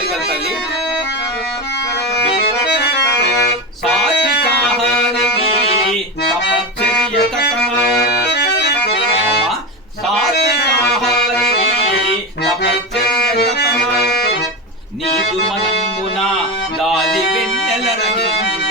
పాడాలి కదా తల్లి. నీకు తపశ్చర్య మనమున దాలి వెన్నెల రహించు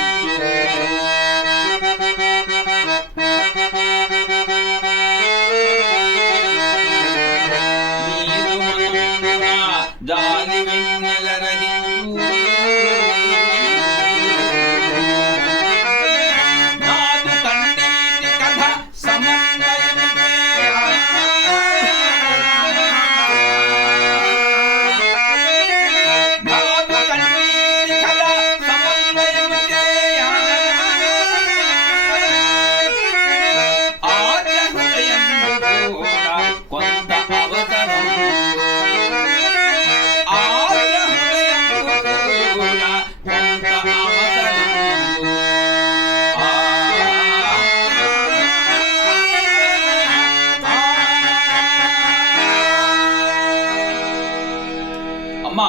అమ్మా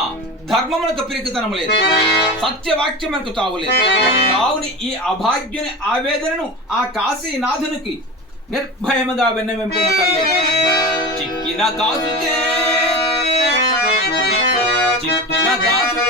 ధర్మమునకు పిరికితనము లేదు. సత్యవాక్యమునకు తావులేదు కావుని ఈ అభాగ్యుని ఆవేదనను ఆ కాశీనాథునికి నిర్భయముగా విన్నవింపు చిక్కిన కాసుకే చిక్కిన కాసుకే.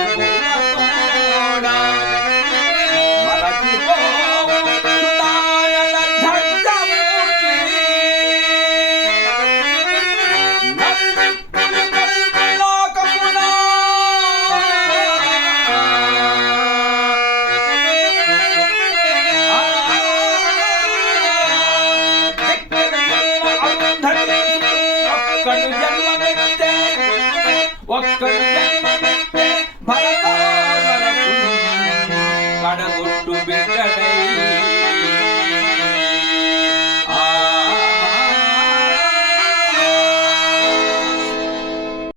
ఒక్కడే జన్మమెత్తే భరతో కడగొట్టు